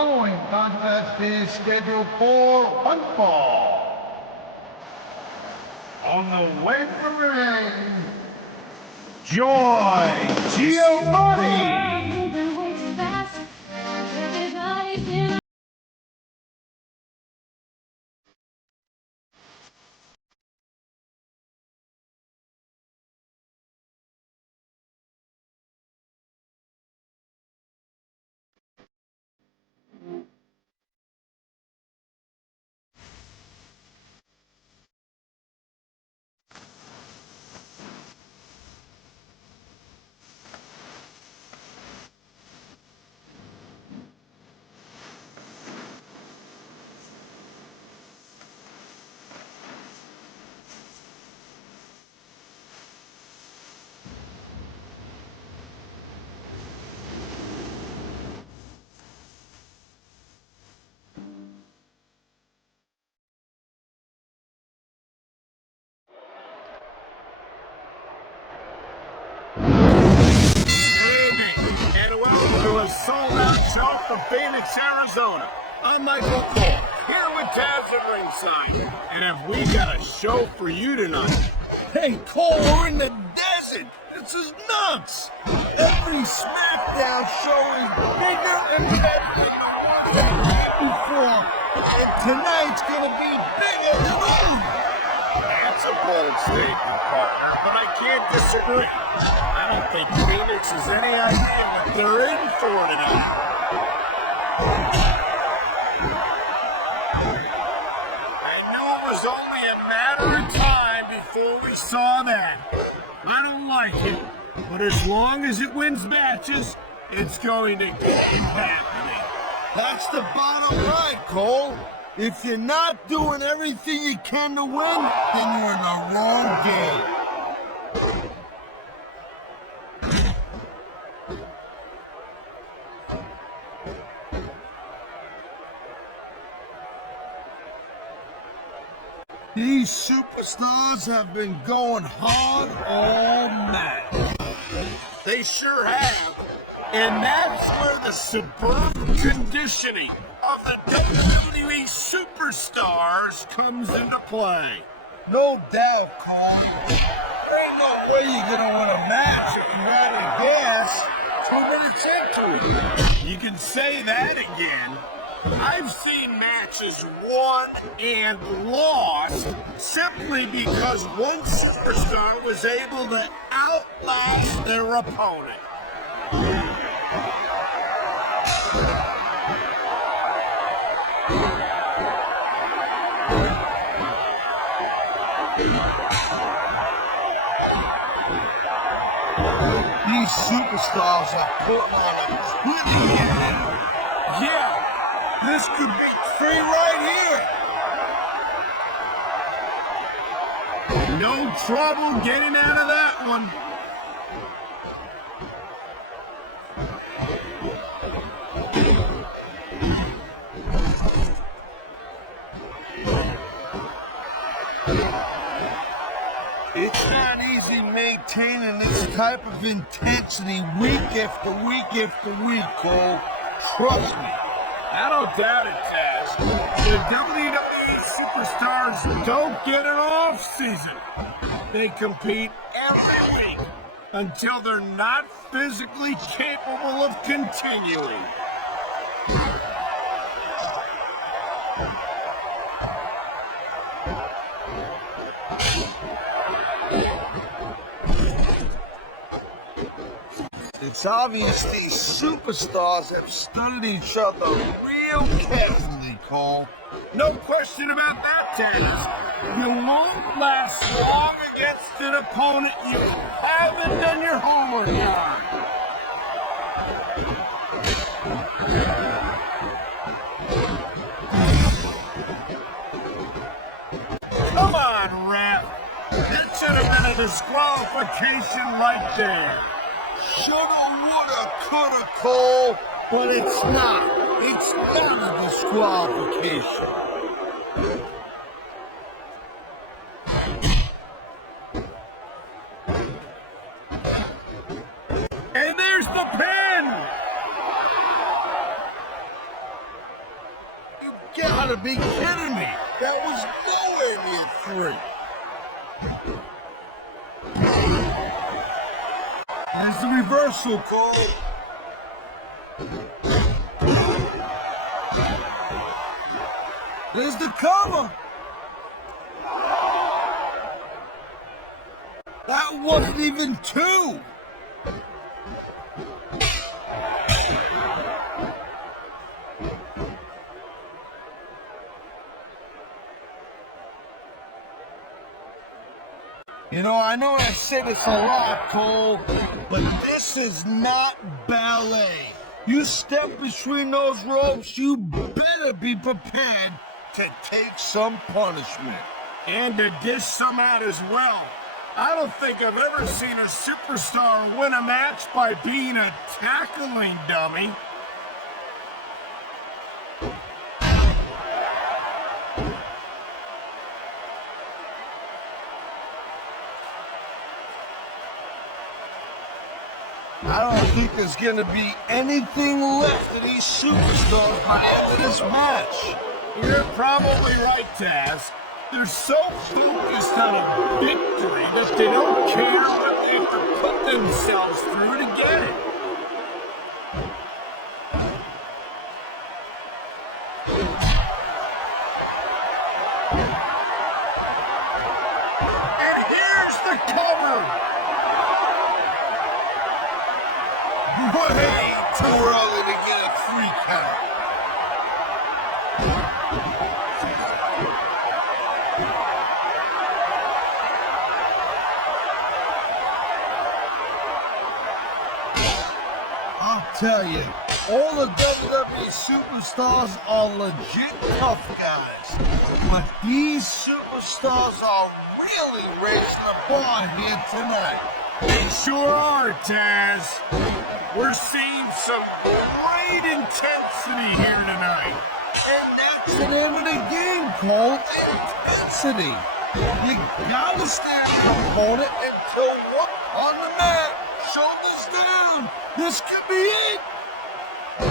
following contest is scheduled for one fall. On the way from the ring, Joy Giovanni. Sold-out show from Phoenix, Arizona. I'm Michael Cole, here with Taz at ringside. And have we got a show for you tonight? Hey, Cole, we're in the desert. This is nuts. Every SmackDown show is bigger and better than the one we had before. And tonight's gonna be bigger than all. That's a bold statement, partner, but I can't disagree. I don't think Phoenix has any idea what they're in for tonight. I knew it was only a matter of time before we saw that. I don't like it, but as long as it wins matches, it's going to keep happening. That's the bottom line, Cole. If you're not doing everything you can to win, then you're in the wrong game. These superstars have been going hard all night. They sure have. And that's where the superb conditioning of the WWE superstars comes into play. No doubt, Cole. There ain't no way you're going to win a match if you had a guess 2 minutes into it. You can say that again. I've seen matches won and lost simply because one superstar was able to outlast their opponent. These superstars are putting on a clinic. Yeah. This could be free right here. No trouble getting out of that one. It's not easy maintaining this type of intensity week after week after week, Cole. Trust me. I don't doubt it, Taz. The WWE superstars don't get an off-season. They compete every week until they're not physically capable of continuing. It's obvious these superstars have studied each other real carefully, Cole. No question about that, Taz. You won't last long against an opponent you haven't done your homework on. Come on, ref. That should have been a disqualification right there. Shoulda, woulda, coulda, Cole, but it's not. It's not a disqualification. And there's the pin! be kidding me. That was nowhere near 3. There's the reversal, Cole. There's the cover. That wasn't even 2. You know, I know I say this a lot, Cole, but this is not ballet. You step between those ropes, you better be prepared to take some punishment. And to dish some out as well. I don't think I've ever seen a superstar win a match by being a tackling dummy. I don't think there's going to be anything left of these superstars by the end of this match. You're probably right, Taz. They're so focused on a victory that they don't care what they have to put themselves through to get it. And here's the cover. Way too early to get a 3 count. I'll tell you, all the WWE superstars are legit tough guys, but these superstars are really raising the bar here tonight. They sure are, Taz. We're seeing some great intensity here tonight. And that's the name of the game, Cole. Intensity. You gotta stand your opponent until one on the mat, shoulders down. This could be it.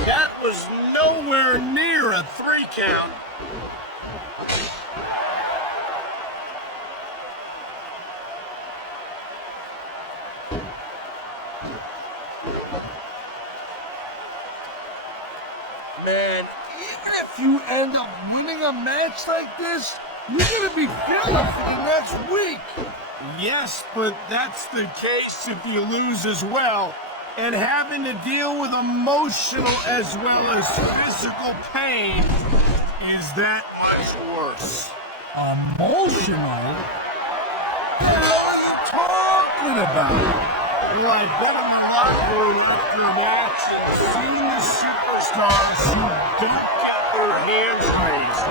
That was nowhere near a 3 count. Man, even if you end up winning a match like this, you're gonna be feeling for the next week. Yes, but that's the case if you lose as well. And having to deal with emotional as well as physical pain is that much worse. Emotional? What the hell are you talking about? Well, I've been in the locker room after a match and seen the superstars who don't get their hands raised.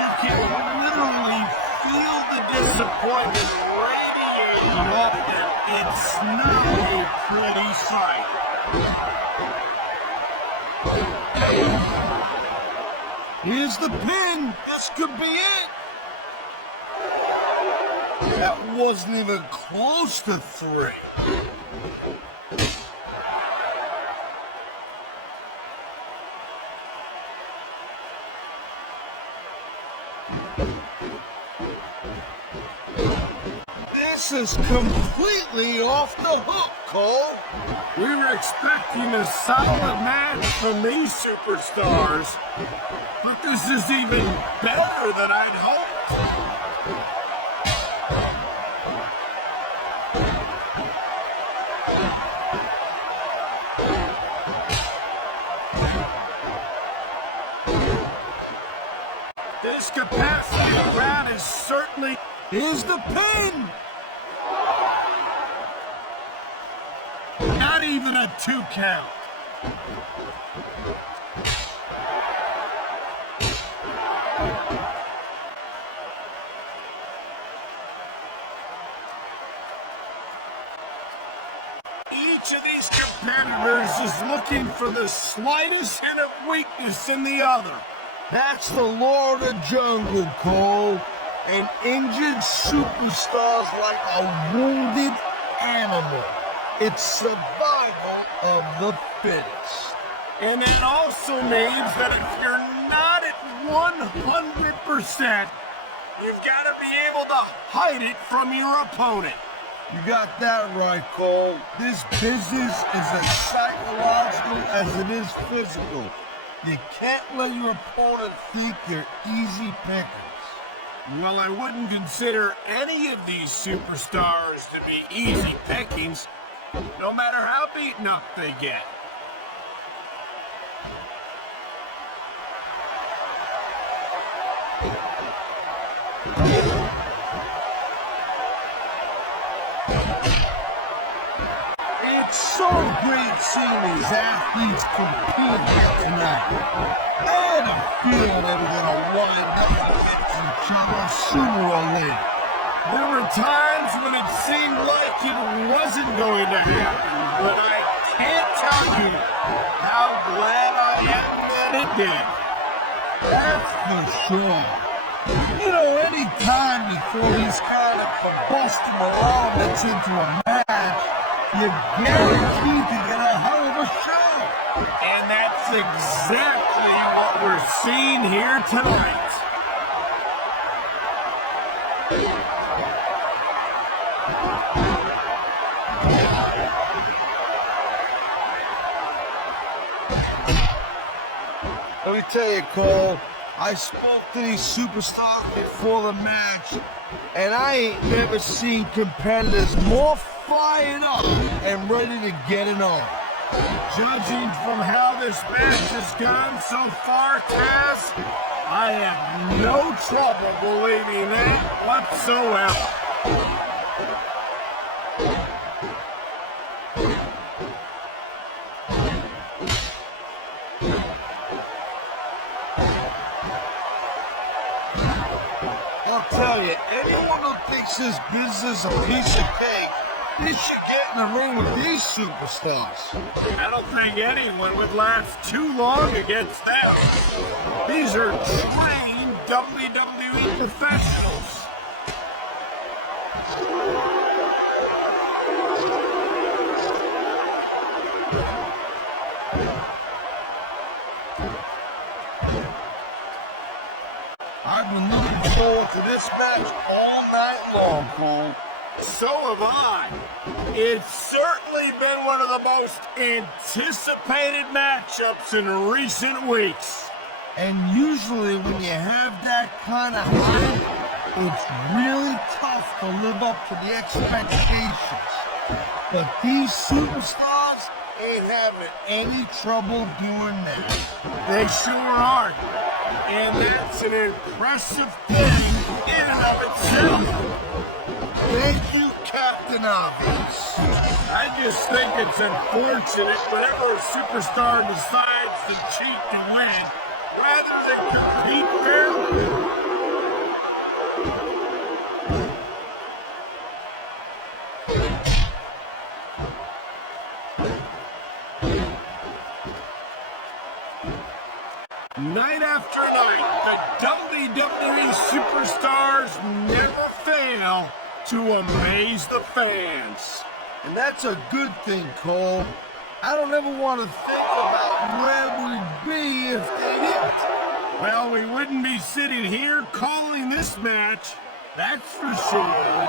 You can literally feel the disappointment radiating off them. It's not a pretty sight. Here's the pin. This could be it. That wasn't even close to 3. This is completely off the hook, Cole. We were expecting a solid match from these superstars, but this is even better than I'd hoped. This capacity of crowd is certainly... Here's the pin! Not even a 2 count. Each of these competitors is looking for the slightest hint of weakness in the other. That's the law of the jungle, Cole. And injured superstars like a wounded animal. It's survival of the fittest. And that also means that if you're not at 100%, you've got to be able to hide it from your opponent. You got that right, Cole. This business is as psychological as it is physical. You can't let your opponent think you're easy pickings. Well, I wouldn't consider any of these superstars to be easy pickings, no matter how beaten up they get. It's so great seeing these athletes compete here tonight. I had a feeling they were going to wind up against each other sooner or later. There were times when it seemed like it wasn't going to happen, but I can't tell you how glad I am that it did. That's for sure. You know, any time you throw these kind of combustion elements into a match, you're guaranteed to get a hell of a show. And that's exactly what we're seeing here tonight. Let me tell you, Cole, I spoke to these superstars before the match, and I ain't never seen competitors more fired up and ready to get it on. Judging from how this match has gone so far, Taz, I have no trouble believing that whatsoever. I'll tell you, anyone who thinks this business is a piece of cake, they should get in the ring with these superstars. I don't think anyone would last too long against them. These are trained WWE professionals. I've been looking forward to this match all night long, Cole. So have I. It's certainly been one of the most anticipated matchups in recent weeks. And usually when you have that kind of hype, it's really tough to live up to the expectations. But these superstars ain't having any trouble doing that. They sure aren't. And that's an impressive thing in and of itself. Thank you, Captain Obvious. I just think it's unfortunate whenever a superstar decides to cheat to win, rather than compete fairly. Night after night, the WWE superstars never fail to amaze the fans. And that's a good thing, Cole. I don't ever want to think about where we'd be if they didn't. Well, we wouldn't be sitting here calling this match, that's for sure.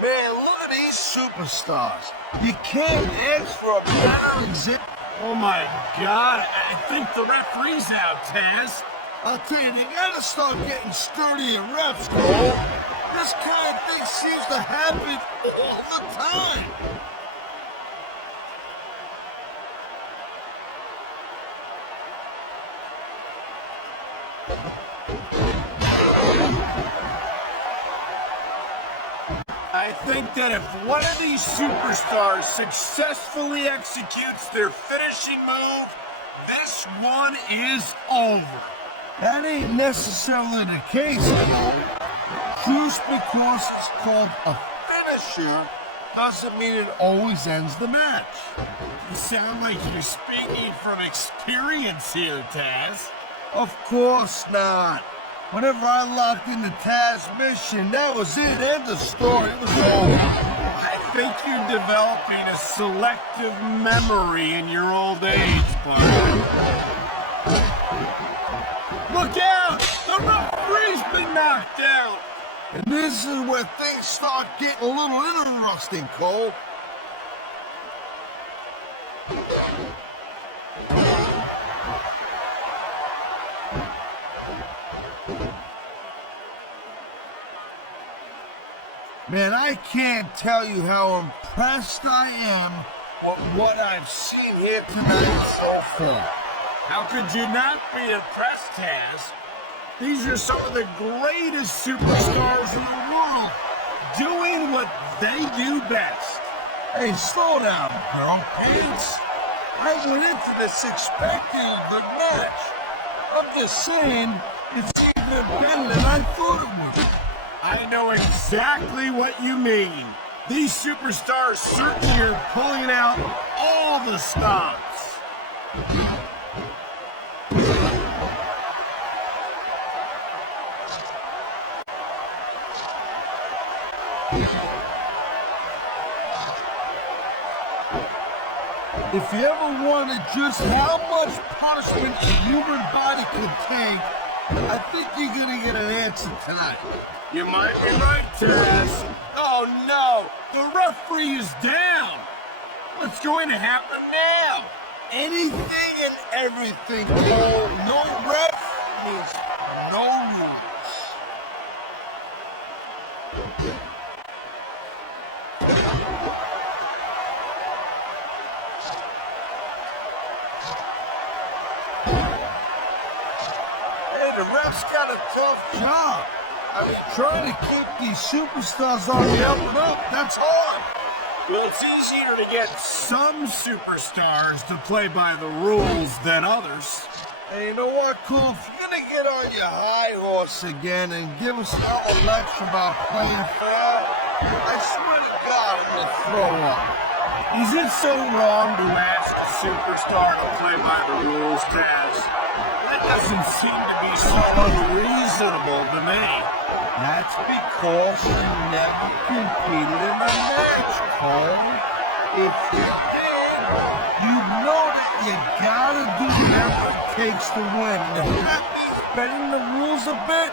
Man, look at these superstars. You can't ask for a better example. Oh my God, I think the referee's out, Taz. I'll tell you, they gotta start getting sturdier refs, Cole. This kind of thing seems to happen all the time. I think that if one of these superstars successfully executes their finishing move, this one is over. That ain't necessarily the case, though. Just because it's called a finisher doesn't mean it always ends the match. You sound like you're speaking from experience here, Taz. Of course not. Whenever I locked in the transmission, that was it. End of story. It was over. I think you're developing a selective memory in your old age, Bart. Look out! The referee's been knocked out! And this is where things start getting a little interesting, Cole. Man, I can't tell you how impressed I am with what I've seen here tonight so far. How could you not be impressed, Taz? These are some of the greatest superstars in the world, doing what they do best. Hey, slow down, girl. Pants. I went into this expecting a good match. I'm just saying, it's even better than I thought it would be. I know exactly what you mean. These superstars certainly are pulling out all the stops. If you ever wondered just how much punishment a human body can take, I think you're gonna get an answer tonight. You might be right, Taz. Oh no, the referee is down. What's going to happen now? Anything and everything, Cole. No ref means no rules. The ref's got a tough job. I mean, trying to keep these superstars on the up and up, that's hard. Well, it's easier to get some superstars to play by the rules than others. Hey, you know what, Cole? If you're gonna get on your high horse again and give us another lecture about playing fair, I swear to God, I'm gonna throw up. Is it so wrong to ask a superstar to play by the rules, Taz? That doesn't seem to be so unreasonable to me. That's because you never competed in a match, Cole. If you did, you know that you gotta do whatever it takes to win. And if that means bending the rules a bit,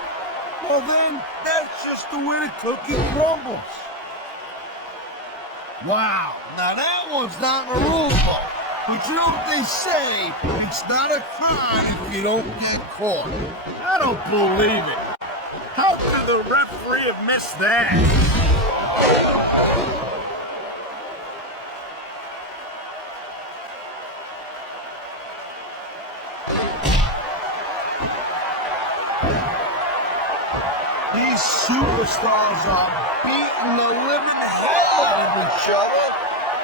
well then, that's just the way the cookie crumbles. Wow, now that one's not in the rule book. But you know what they say, it's not a crime if you don't get caught. I don't believe it. How could the referee have missed that? These superstars are beating the living hell out of each other,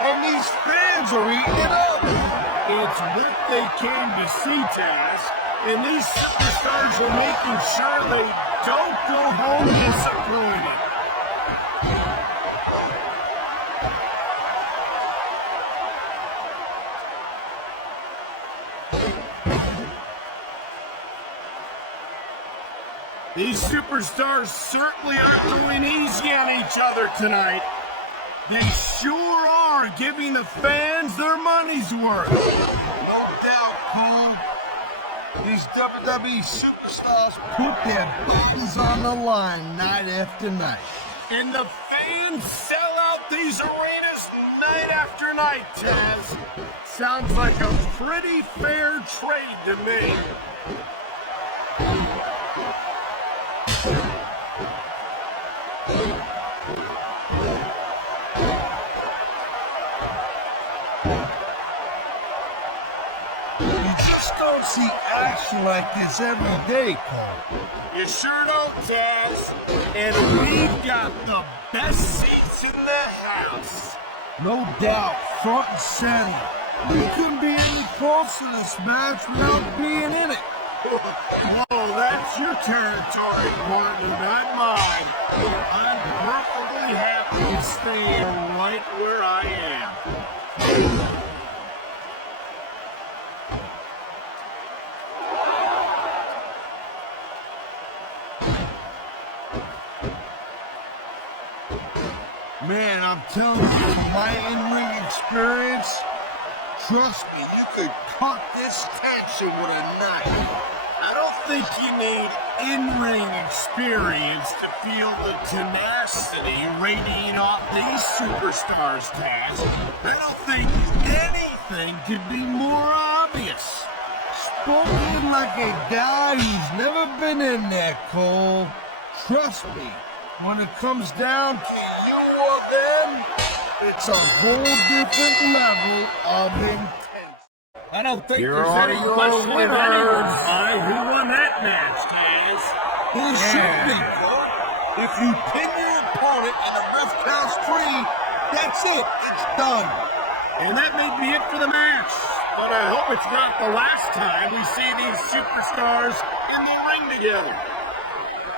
and these fans are eating it up. It's what they came to see, Taz, and these superstars are making sure they don't go home disappointed. These superstars certainly aren't going easy on each other tonight. They sure are giving the fans their money's worth. No doubt, Cole. These WWE superstars put their bodies on the line night after night. And the fans sell out these arenas night after night, Taz. Sounds like a pretty fair trade to me. Don't see action like this every day, Cole. You sure don't, Taz. And we've got the best seats in the house. No doubt, front and center. We couldn't be any closer to this match without being in it. Oh, that's your territory, partner, not mine. I'm perfectly happy to stay right where I am. with my in-ring experience, trust me, you could cut this tension with a knife. I don't think you need in-ring experience to feel the tenacity radiating off these superstars, Taz. I don't think anything could be more obvious. Spoken like a guy who's never been in there, Cole. Trust me, when it comes down to you or them, it's a whole different level of intense. I don't think You're there's on any your question in winner. anyone's mind who won that match, Taz. It should be, Cole. If you pin your opponent and the ref counts 3, that's it. It's done. And that may be it for the match. But I hope it's not the last time we see these superstars in the ring together.